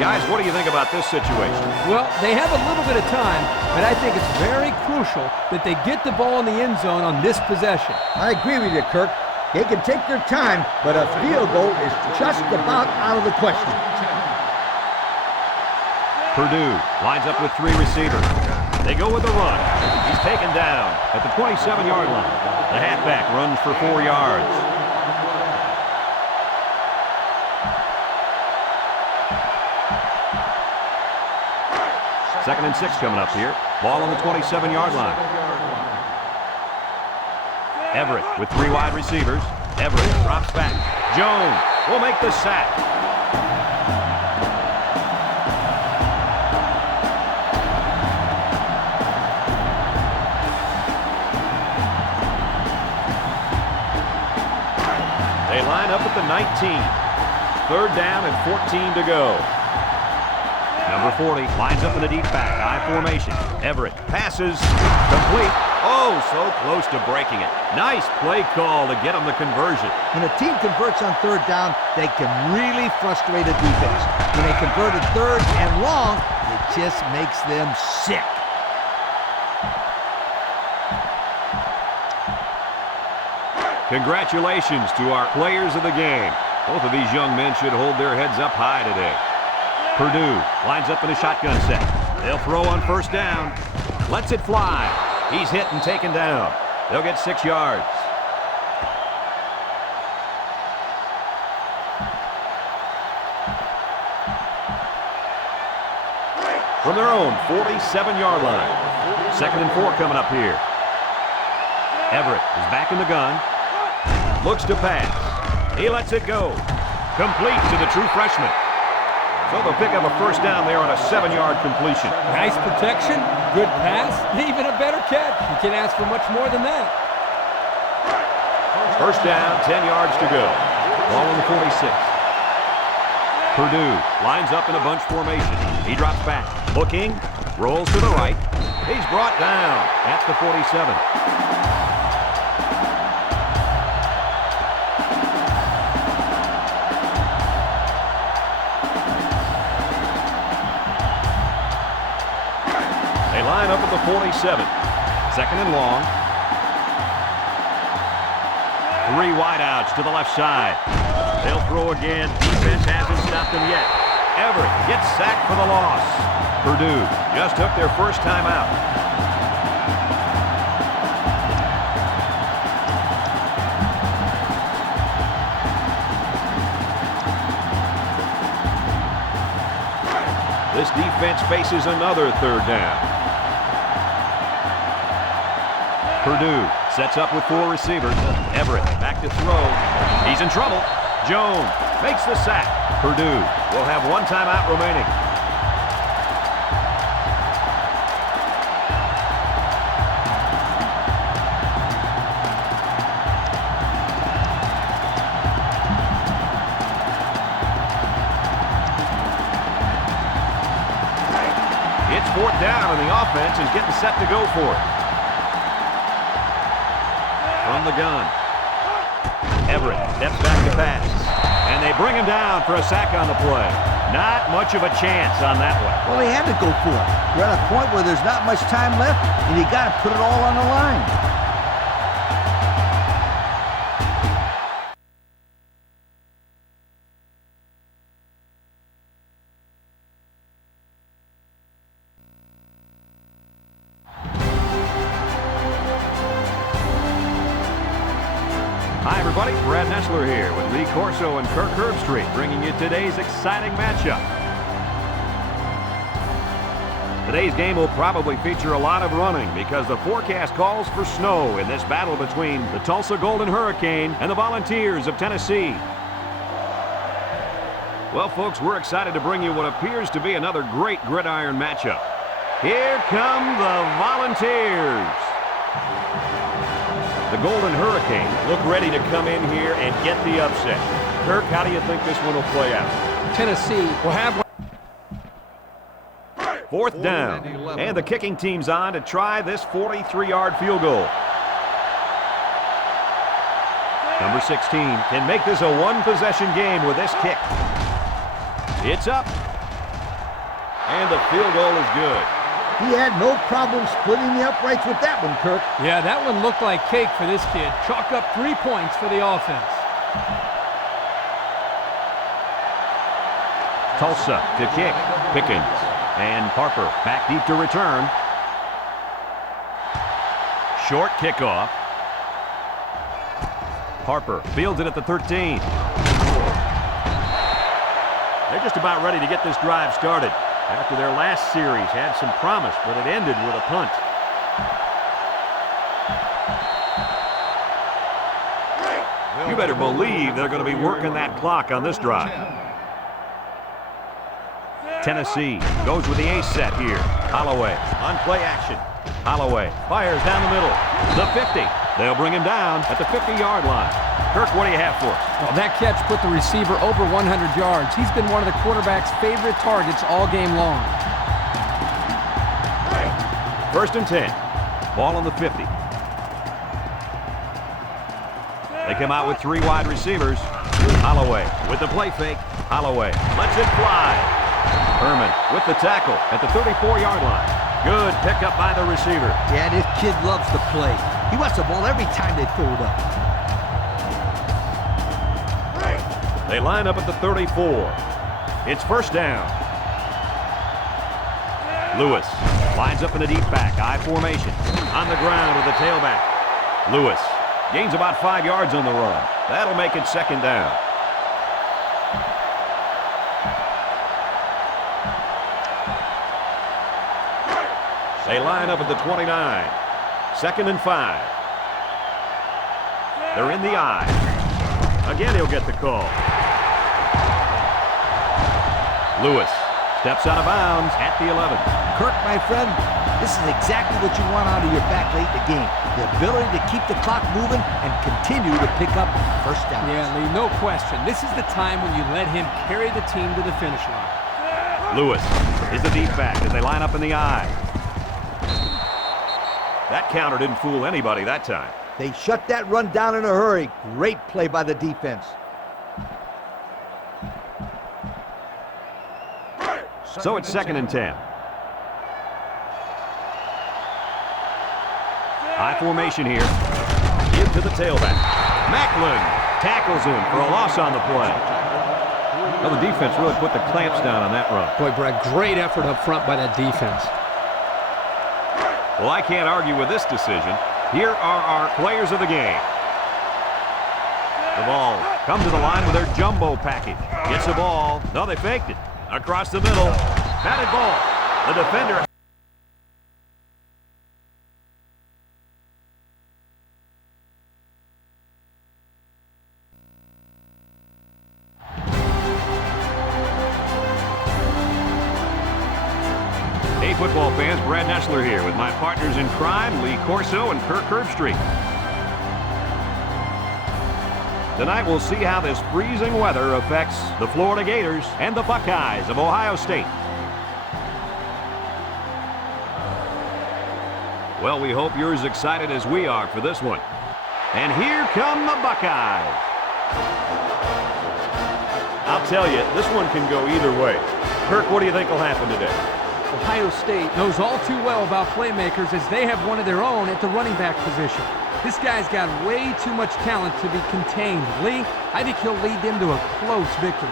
Guys, what do you think about this situation? Well, they have a little bit of time, but I think it's very crucial that they get the ball in the end zone on this possession. I agree with you, Kirk. They can take their time, but a field goal is just about out of the question. Purdue lines up with 3 receivers. They go with the run. He's taken down at the 27-yard line. The halfback runs for 4 yards. Second and 6 coming up here. Ball on the 27-yard line. Everett with 3 wide receivers. Everett drops back. Jones will make the sack. They line up at the 19. Third down and 14 to go. Number 40 lines up in a deep back, I formation. Everett passes, complete. Oh, so close to breaking it. Nice play call to get them the conversion. When a team converts on third down, they can really frustrate a defense. When they convert it third and long, it just makes them sick. Congratulations to our players of the game. Both of these young men should hold their heads up high today. Purdue lines up in a shotgun set. They'll throw on first down. Lets it fly. He's hit and taken down. They'll get 6 yards. From their own 47-yard line. Second and 4 coming up here. Everett is back in the gun. Looks to pass. He lets it go. Complete to the true freshman. So they'll pick up a first down there on a 7-yard completion. Nice protection, good pass, even a better catch. You can't ask for much more than that. First down, 10 yards to go. Ball on the 46. Purdue lines up in a bunch formation. He drops back, looking, rolls to the right. He's brought down at the 47. Line up at the 47. Second and long. 3 wideouts to the left side. They'll throw again. Defense hasn't stopped them yet. Everett gets sacked for the loss. Purdue just took their first time out. This defense faces another third down. Purdue sets up with 4 receivers. Everett back to throw. He's in trouble. Jones makes the sack. Purdue will have 1 timeout remaining. Jackson's getting set to go for it. From the gun. Everett steps back to pass. And they bring him down for a sack on the play. Not much of a chance on that one. Well, they had to go for it. You're at a point where there's not much time left, and you got to put it all on the line. Hi, everybody. Brad Nessler here with Lee Corso and Kirk Herbstreit, bringing you today's exciting matchup. Today's game will probably feature a lot of running because the forecast calls for snow in this battle between the Tulsa Golden Hurricane and the Volunteers of Tennessee. Well, folks, we're excited to bring you what appears to be another great gridiron matchup. Here come the Volunteers. The Golden Hurricane look ready to come in here and get the upset. Kirk, how do you think this one will play out? Tennessee will have one. Fourth down, and the kicking team's on to try this 43-yard field goal. Number 16 can make this a one-possession game with this kick. It's up, and the field goal is good. He had no problem splitting the uprights with that one, Kirk. Yeah, that one looked like cake for this kid. Chalk up 3 points for the offense. Tulsa to kick. Pickens and Harper back deep to return. Short kickoff. Harper fields it at the 13. They're just about ready to get this drive started. After their last series had some promise, but it ended with a punt. You better believe they're going to be working that clock on this drive. Tennessee goes with the ace set here. Holloway on play action. Holloway fires down the middle. The 50. They'll bring him down at the 50-yard line. Kirk, what do you have for us? Well, that catch put the receiver over 100 yards. He's been one of the quarterback's favorite targets all game long. First and 10. Ball on the 50. They come out with 3 wide receivers. Holloway with the play fake. Holloway lets it fly. Herman with the tackle at the 34-yard line. Good pickup by the receiver. Yeah, this kid loves to play. He wants the ball every time they throw it up. They line up at the 34. It's first down. Lewis lines up in a deep back, I formation. On the ground with the tailback. Lewis gains about 5 yards on the run. That'll make it second down. They line up at the 29. Second and 5. They're in the eye. Again, he'll get the call. Lewis steps out of bounds at the 11. Kirk, my friend, this is exactly what you want out of your back late in the game. The ability to keep the clock moving and continue to pick up first downs. Yeah, Lee, no question. This is the time when you let him carry the team to the finish line. Lewis is the deep back as they line up in the eye. That counter didn't fool anybody that time. They shut that run down in a hurry. Great play by the defense. So it's second and 10. High formation here. Give to the tailback. Macklin tackles him for a loss on the play. Well, the defense really put the clamps down on that run. Boy, Brad, great effort up front by that defense. Well, I can't argue with this decision. Here are our players of the game. The ball comes to the line with their jumbo package. Gets the ball. No, they faked it. Across the middle. Batted ball. The defender. Hey, football fans, Brad Nessler here with my partners in crime, Lee Corso and Kirk Herbstreit. Tonight we'll see how this freezing weather affects the Florida Gators and the Buckeyes of Ohio State. Well, we hope you're as excited as we are for this one. And here come the Buckeyes. I'll tell you, this one can go either way. Kirk, what do you think will happen today? Ohio State knows all too well about playmakers as they have one of their own at the running back position. This guy's got way too much talent to be contained. Lee, I think he'll lead them to a close victory.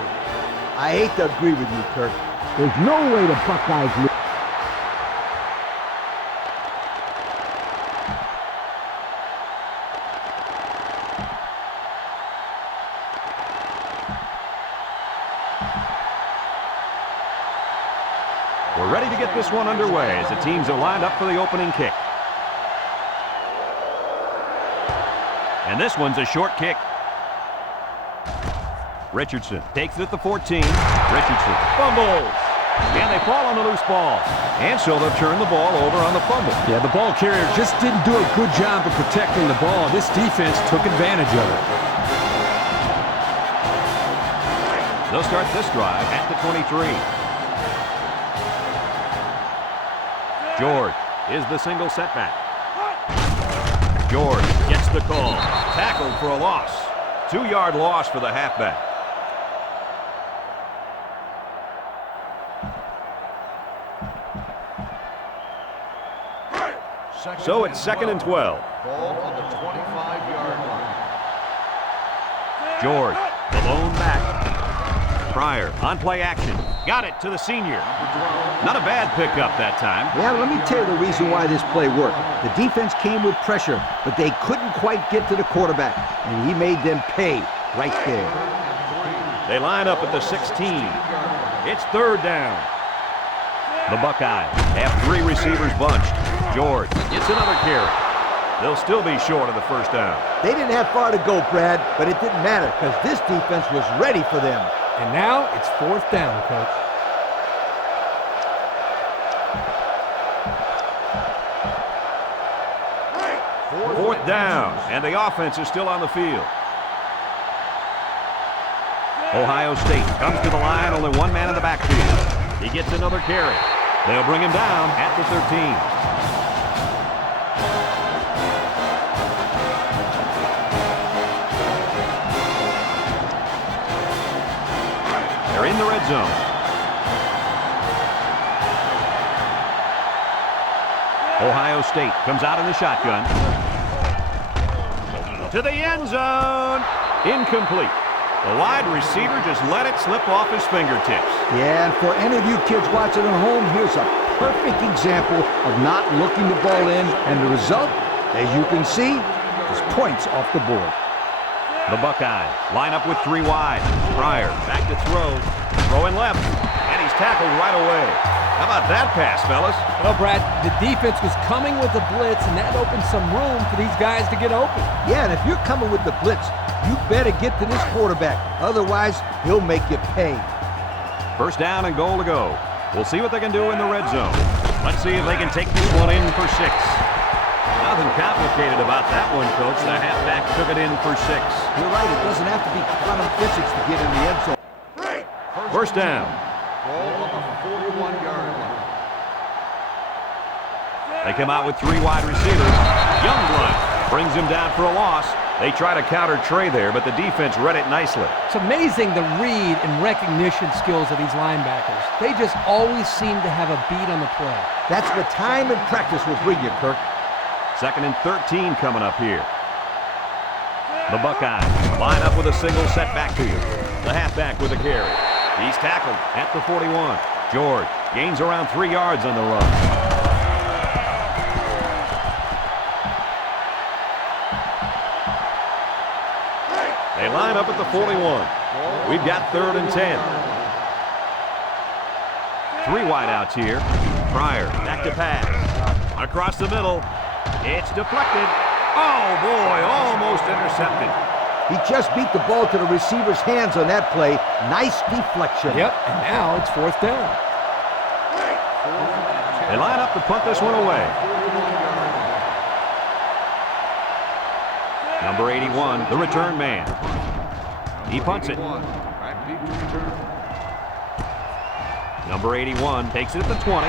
I hate to agree with you, Kirk. There's no way the Buckeyes lose. We're ready to get this one underway as the teams are lined up for the opening kick. And this one's a short kick. Richardson takes it at the 14. Richardson fumbles. And they fall on the loose ball. And so they'll turn the ball over on the fumble. Yeah, the ball carrier just didn't do a good job of protecting the ball. This defense took advantage of it. They'll start this drive at the 23. George is the single setback. George gets the call. Tackled for a loss. 2-yard loss for the halfback. So it's 2nd and 12. Ball on the 25-yard line. George, the lone back. Pryor on play action. Got it to the senior. Not a bad pickup that time. Yeah, let me tell you the reason why this play worked. The defense came with pressure, but they couldn't quite get to the quarterback, and he made them pay right there. They line up at the 16. It's 3rd down. The Buckeyes have 3 receivers bunched. George gets another carry. They'll still be short of the 1st down. They didn't have far to go, Brad, but it didn't matter because this defense was ready for them. And now it's 4th down, Coach. Fourth down, and the offense is still on the field. Ohio State comes to the line, only one man in the backfield. He gets another carry. They'll bring him down at the 13. They're in the red zone. Ohio State comes out in the shotgun. To the end zone. Incomplete. The wide receiver just let it slip off his fingertips. Yeah, and for any of you kids watching at home, here's a perfect example of not looking the ball in, and the result, as you can see, is points off the board. The Buckeyes line up with 3 wide. Pryor back to throw. Throwing left. And he's tackled right away. How about that pass, fellas? Well, Brad, the defense was coming with the blitz, and that opened some room for these guys to get open. Yeah, and if you're coming with the blitz, you better get to this quarterback. Otherwise, he'll make you pay. 1st down and goal to go. We'll see what they can do in the red zone. Let's see if they can take this one in for 6. Nothing complicated about that one, Coach. The halfback took it in for 6. You're right, it doesn't have to be quantum physics to get in the end zone. 1st down. Ball on the 41-yard line. They come out with 3 wide receivers. Youngblood brings him down for a loss. They try to counter Trey there, but the defense read it nicely. It's amazing the read and recognition skills of these linebackers. They just always seem to have a beat on the play. That's what time and practice will bring you, Kirk. 2nd and 13 coming up here. The Buckeyes line up with a single set backfield. The halfback with a carry. He's tackled at the 41. George gains around 3 yards on the run. They line up at the 41. We've got 3rd and 10. 3 wideouts here. Pryor back to pass. Across the middle. It's deflected. Oh, boy, almost intercepted. He just beat the ball to the receiver's hands on that play. Nice deflection. Yep, and now it's 4th down. They line up to punt this one away. Number 81, the return man. He punts it. Number 81 takes it at the 20.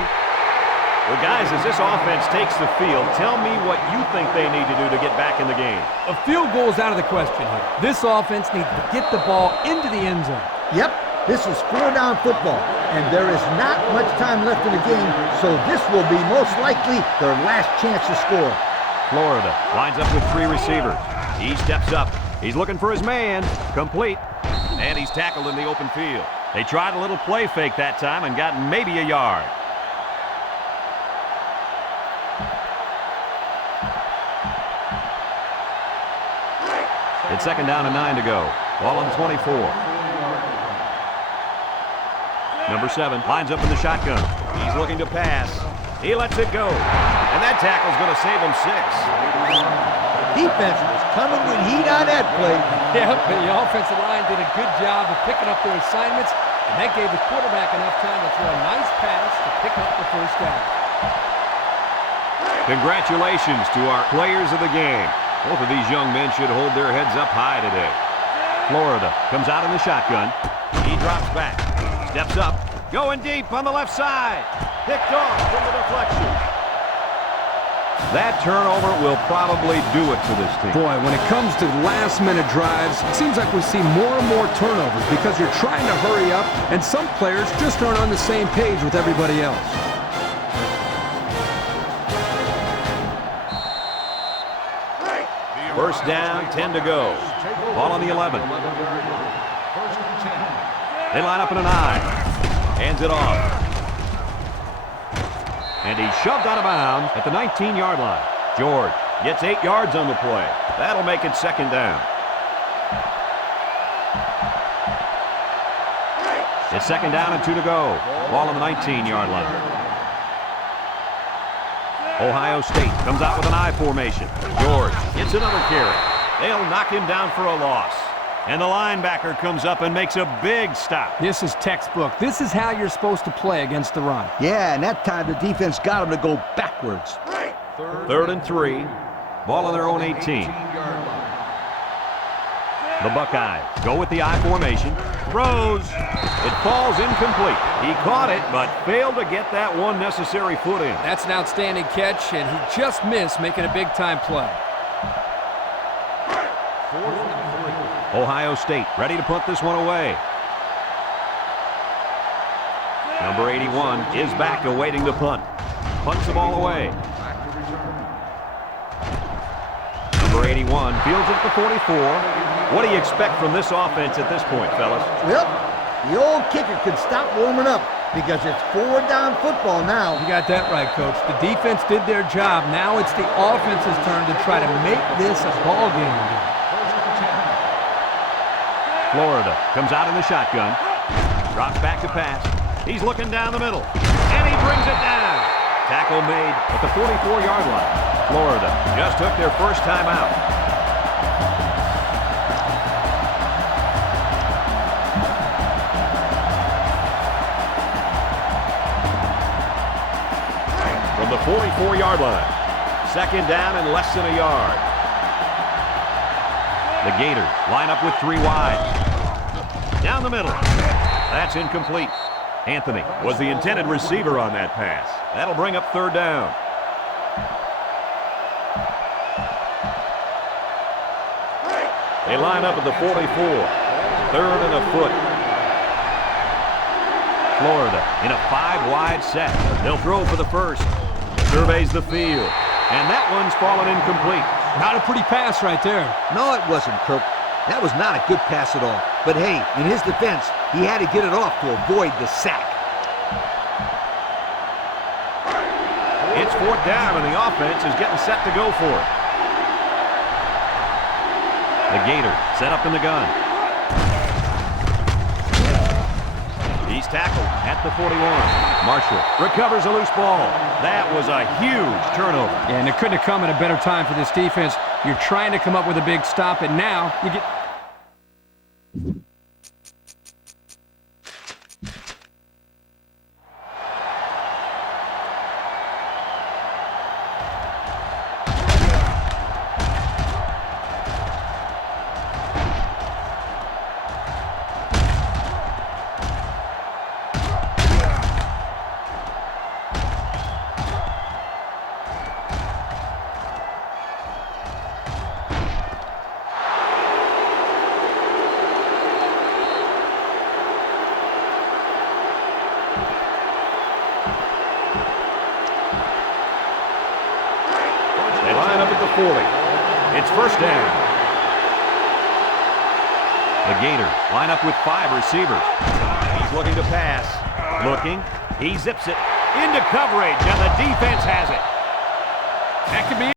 Well, guys, as this offense takes the field, tell me what you think they need to do to get back in the game. A field goal is out of the question here. This offense needs to get the ball into the end zone. Yep, this is 4-down football, and there is not much time left in the game, so this will be most likely their last chance to score. Florida lines up with 3 receivers. He steps up. He's looking for his man. Complete. And he's tackled in the open field. They tried a little play fake that time and got maybe a yard. It's 2nd down and 9 to go. Ball on the 24. Number 7 lines up in the shotgun. He's looking to pass. He lets it go. And that tackle's going to save him 6. Defense was coming with heat on that play. Yep, but the offensive line did a good job of picking up their assignments, and that gave the quarterback enough time to throw a nice pass to pick up the first down. Congratulations to our players of the game. Both of these young men should hold their heads up high today. Florida comes out in the shotgun. He drops back. Steps up. Going deep on the left side. Picked off from the deflection. That turnover will probably do it for this team. Boy, when it comes to last-minute drives, it seems like we see more and more turnovers because you're trying to hurry up, and some players just aren't on the same page with everybody else. First down, 10 to go. Ball on the 11. They line up in an I. Hands it off. And he's shoved out of bounds at the 19-yard line. George gets 8 yards on the play. That'll make it 2nd down. It's 2nd down and 2 to go. Ball on the 19-yard line. Ohio State comes out with an I formation. George gets another carry. They'll knock him down for a loss. And the linebacker comes up and makes a big stop. This is textbook. This is how you're supposed to play against the run. Yeah, and that time the defense got him to go backwards. 3rd and 3. Ball on their own 18. The Buckeyes go with the I formation. Throws. It falls incomplete. He caught it, but failed to get that one necessary foot in. That's an outstanding catch, and he just missed making a big-time play. Ohio State ready to punt this one away. Number 81 is back awaiting the punt. Punts the ball away. Number 81 fields it at the 44. What do you expect from this offense at this point, fellas? Well, the old kicker could stop warming up because it's 4-down football now. You got that right, Coach. The defense did their job. Now it's the offense's turn to try to make this a ball game again. Florida comes out in the shotgun. Drops back to pass. He's looking down the middle. And he brings it down. Tackle made at the 44-yard line. Florida just took their first time out. From the 44-yard line. 2nd down and less than a yard. The Gators line up with 3 wide. Down the middle. That's incomplete. Anthony was the intended receiver on that pass. That'll bring up 3rd down. They line up at the 44. 3rd and a foot. Florida in a 5-wide set. They'll throw for the first. Surveys the field. And that one's fallen incomplete. Not a pretty pass right there. No, it wasn't, Kirk. That was not a good pass at all. But hey, in his defense, he had to get it off to avoid the sack. It's 4th down, and the offense is getting set to go for it. The Gators set up in the gun. He's tackled at the 41. Marshall recovers a loose ball. That was a huge turnover. Yeah, and it couldn't have come at a better time for this defense. You're trying to come up with a big stop, and now you get... They line up at the 40. It's first down. The Gators line up with 5 receivers. He's looking to pass. Looking. He zips it into coverage, and the defense has it. That could be